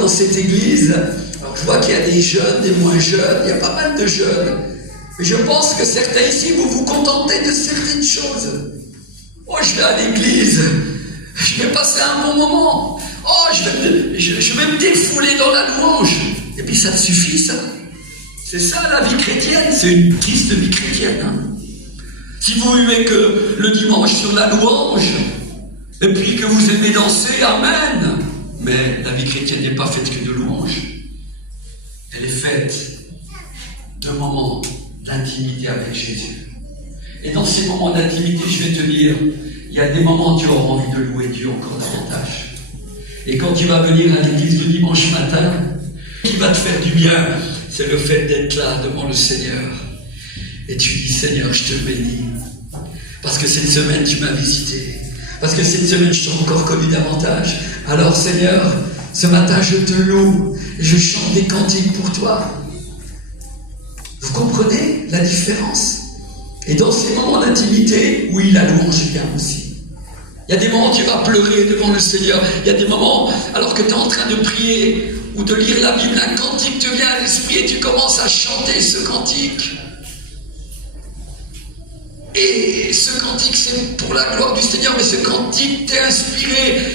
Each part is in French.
dans cette église, alors je vois qu'il y a des jeunes, des moins jeunes, il y a pas mal de jeunes. Mais je pense que certains ici, vous vous contentez de certaines choses. Oh, je vais à l'église, je vais passer un bon moment. Oh, je vais me défouler dans la louange. Et puis ça te suffit, ça? C'est ça la vie chrétienne, c'est une triste vie chrétienne. Hein? Si vous vivez que le dimanche sur la louange, et puis que vous aimez danser, amen. Mais la vie chrétienne n'est pas faite que de louanges. Elle est faite de moments d'intimité avec Jésus. Et dans ces moments d'intimité, je vais te dire, il y a des moments où tu auras envie de louer Dieu encore davantage. Et quand tu vas venir à l'église le dimanche matin, ce qui va te faire du bien, c'est le fait d'être là devant le Seigneur. Et tu dis, Seigneur, je te bénis. Parce que cette semaine, tu m'as visité. Parce que cette semaine, je t'ai encore connu davantage. Alors, Seigneur, ce matin, je te loue. Et je chante des cantiques pour toi. Vous comprenez la différence? Et dans ces moments d'intimité, oui, la louange vient aussi. Il y a des moments où tu vas pleurer devant le Seigneur. Il y a des moments, alors que tu es en train de prier ou de lire la Bible, un cantique te vient à l'esprit et tu commences à chanter ce cantique. Et ce cantique, c'est pour la gloire du Seigneur, mais ce cantique t'est inspiré.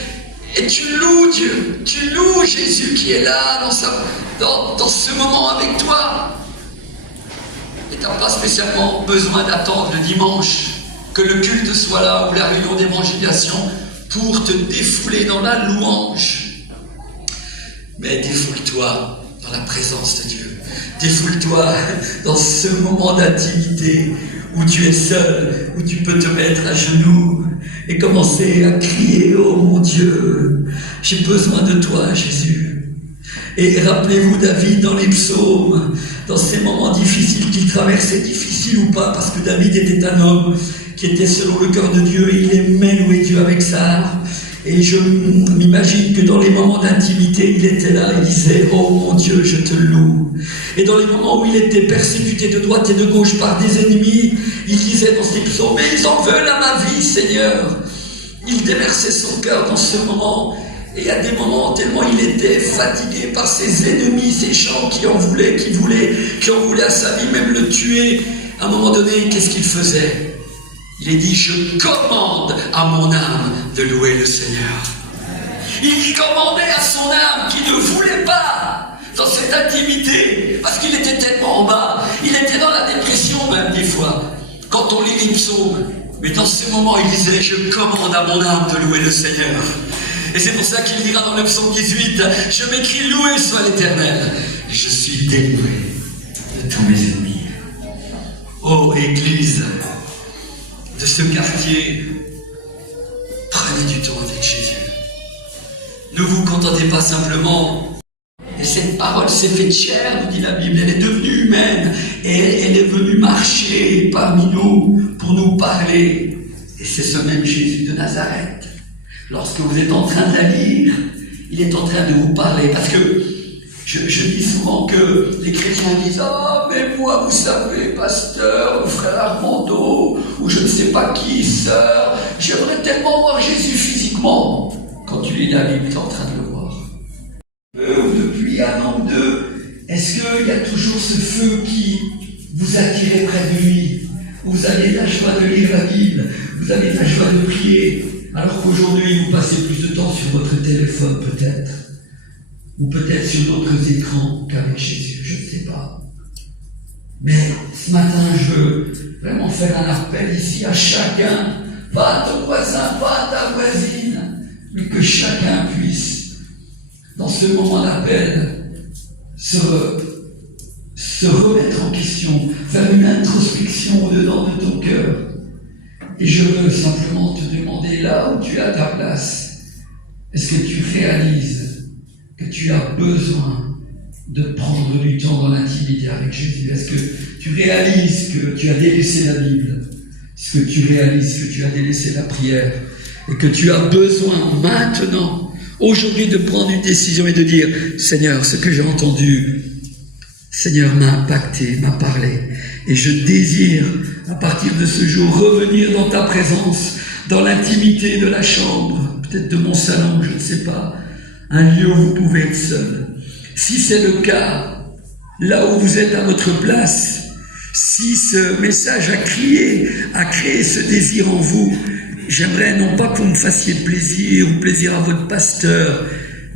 Et tu loues Dieu, tu loues Jésus qui est là dans ce moment avec toi. Et tu n'as pas spécialement besoin d'attendre le dimanche que le culte soit là ou la réunion d'évangélisation pour te défouler dans la louange. Mais défoule-toi dans la présence de Dieu. Défoule-toi dans ce moment d'intimité où tu es seul, où tu peux te mettre à genoux et commencer à crier « Oh mon Dieu, j'ai besoin de toi, Jésus !» Et rappelez-vous David dans les psaumes, dans ces moments difficiles qu'il traversait, difficiles ou pas, parce que David était un homme qui était selon le cœur de Dieu et il aimait louer Dieu avec sa harpe. Et je m'imagine que dans les moments d'intimité, il était là, il disait « Oh mon Dieu, je te loue !» Et dans les moments où il était persécuté de droite et de gauche par des ennemis, il disait dans ses psaumes « Mais ils en veulent à ma vie, Seigneur !» Il déversait son cœur dans ce moment. Et il y a des moments tellement il était fatigué par ses ennemis, ces gens qui en voulaient à sa vie, même le tuer. À un moment donné, qu'est-ce qu'il faisait? Il a dit, je commande à mon âme de louer le Seigneur. Il commandait à son âme qui ne voulait pas dans cette intimité, parce qu'il était tellement en bas, il était dans la dépression même des fois, quand on lit les psaumes. Mais dans ces moments, il disait, je commande à mon âme de louer le Seigneur. Et c'est pour ça qu'il dira dans le psaume 18, je m'écris loué soit l'Éternel. Je suis délivré de tous mes ennemis. Ô Église de ce quartier, prenez du temps avec Jésus. Ne vous contentez pas simplement. Et cette parole s'est faite chair, nous dit la Bible. Elle est devenue humaine. Et elle est venue marcher parmi nous pour nous parler. Et c'est ce même Jésus de Nazareth. Lorsque vous êtes en train de la lire, il est en train de vous parler. Parce que je dis souvent que les chrétiens disent « Ah, mais moi, vous savez, pasteur, ou frère Armando, ou je ne sais pas qui, sœur, j'aimerais tellement voir Jésus physiquement. » Quand tu lis la Bible, tu es en train de le voir. Depuis un an ou deux, est-ce qu'il y a toujours ce feu qui vous attire près de lui? Vous avez la joie de lire la Bible, vous avez la joie de prier, alors qu'aujourd'hui, vous passez plus de temps sur votre téléphone peut-être, ou peut-être sur d'autres écrans qu'avec Jésus, je ne sais pas. Mais ce matin, je veux vraiment faire un appel ici à chacun, pas à ton voisin, pas à ta voisine, mais que chacun puisse, dans ce moment d'appel, se remettre en question, faire une introspection au-dedans de ton cœur. Et je veux simplement te demander, là où tu es à ta place, est-ce que tu réalises que tu as besoin de prendre du temps dans l'intimité avec Jésus? Est-ce que tu réalises que tu as délaissé la Bible? Est-ce que tu réalises que tu as délaissé la prière? Et que tu as besoin maintenant, aujourd'hui, de prendre une décision et de dire, Seigneur, ce que j'ai entendu, Seigneur, m'a impacté, m'a parlé. Et je désire, à partir de ce jour, revenir dans ta présence, dans l'intimité de la chambre, peut-être de mon salon, je ne sais pas, un lieu où vous pouvez être seul. Si c'est le cas, là où vous êtes à votre place, si ce message a créé ce désir en vous, j'aimerais non pas que vous me fassiez plaisir ou plaisir à votre pasteur,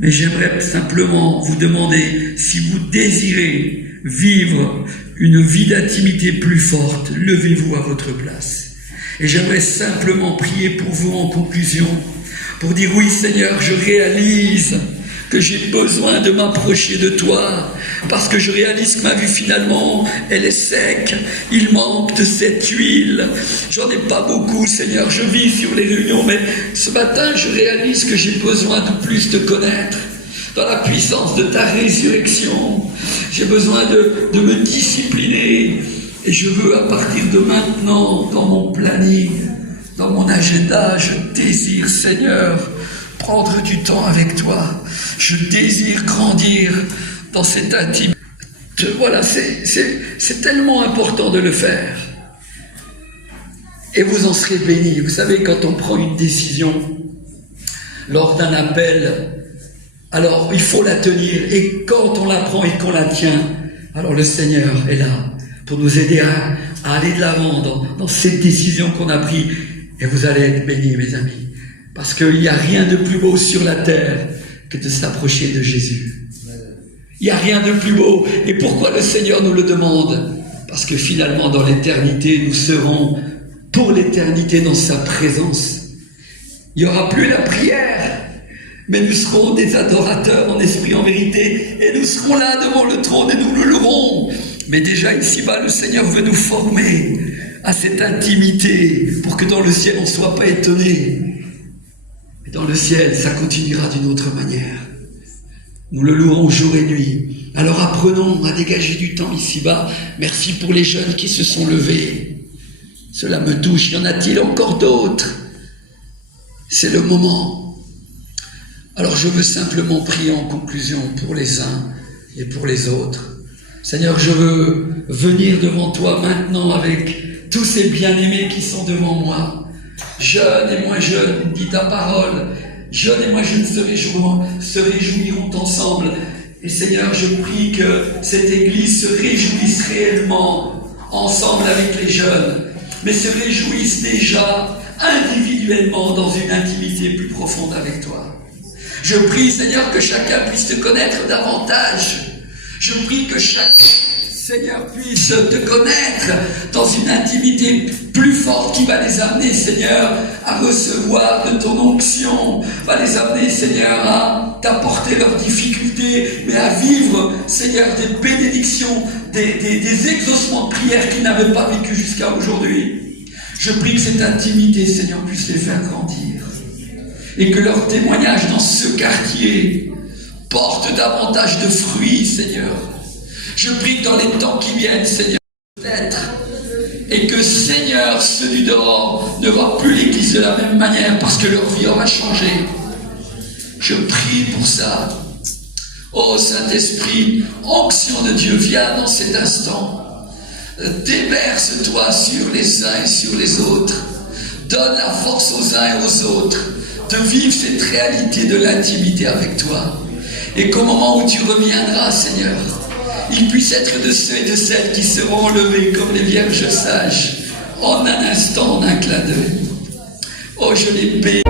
mais j'aimerais simplement vous demander si vous désirez vivre une vie d'intimité plus forte, levez-vous à votre place. Et j'aimerais simplement prier pour vous en conclusion, pour dire oui Seigneur, je réalise que j'ai besoin de m'approcher de toi, parce que je réalise que ma vie finalement, elle est sec, il manque de cette huile, j'en ai pas beaucoup Seigneur, je vis sur les réunions, mais ce matin je réalise que j'ai besoin de plus te connaître, dans la puissance de ta résurrection, j'ai besoin de me discipliner, et je veux à partir de maintenant, dans mon planning, dans mon agenda, je désire Seigneur, prendre du temps avec toi. Je désire grandir dans cette intimité. Voilà, c'est tellement important de le faire. Et vous en serez bénis. Vous savez, quand on prend une décision lors d'un appel, alors il faut la tenir. Et quand on la prend et qu'on la tient, alors le Seigneur est là pour nous aider à aller de l'avant dans cette décision qu'on a prise. Et vous allez être bénis, mes amis. Parce qu'il n'y a rien de plus beau sur la terre que de s'approcher de Jésus. Il n'y a rien de plus beau. Et pourquoi le Seigneur nous le demande? Parce que finalement, dans l'éternité, nous serons pour l'éternité dans sa présence. Il n'y aura plus la prière, mais nous serons des adorateurs en esprit, en vérité. Et nous serons là devant le trône et nous le louerons. Mais déjà ici-bas, le Seigneur veut nous former à cette intimité pour que dans le ciel, on ne soit pas étonné. Dans le ciel, ça continuera d'une autre manière. Nous le louerons jour et nuit. Alors apprenons à dégager du temps ici-bas. Merci pour les jeunes qui se sont levés. Cela me touche. Y en a-t-il encore d'autres? C'est le moment. Alors je veux simplement prier en conclusion pour les uns et pour les autres. Seigneur, je veux venir devant toi maintenant avec tous ces bien-aimés qui sont devant moi. Jeunes et moins jeunes, dit ta parole, jeunes et moins jeunes se réjouiront ensemble. Et Seigneur, je prie que cette Église se réjouisse réellement ensemble avec les jeunes, mais se réjouisse déjà individuellement dans une intimité plus profonde avec toi. Je prie, Seigneur, que chacun puisse te connaître davantage. Je prie que chaque Seigneur puisse te connaître dans une intimité plus forte qui va les amener, Seigneur, à recevoir de ton onction, va les amener, Seigneur, à t'apporter leurs difficultés, mais à vivre, Seigneur, des bénédictions, des exaucements de prière qu'ils n'avaient pas vécu jusqu'à aujourd'hui. Je prie que cette intimité, Seigneur, puisse les faire grandir et que leur témoignage dans ce quartier porte davantage de fruits, Seigneur. Je prie que dans les temps qui viennent, Seigneur, peut-être, et que, Seigneur, ceux du dehors ne voient plus l'Église de la même manière parce que leur vie aura changé. Je prie pour ça. Oh Saint-Esprit, onction de Dieu, viens dans cet instant. Déverse-toi sur les uns et sur les autres. Donne la force aux uns et aux autres de vivre cette réalité de l'intimité avec toi. Et qu'au moment où tu reviendras, Seigneur, il puisse être de ceux et de celles qui seront enlevés comme les vierges sages, en un instant, en un clin d'œil. Oh, je les bénis.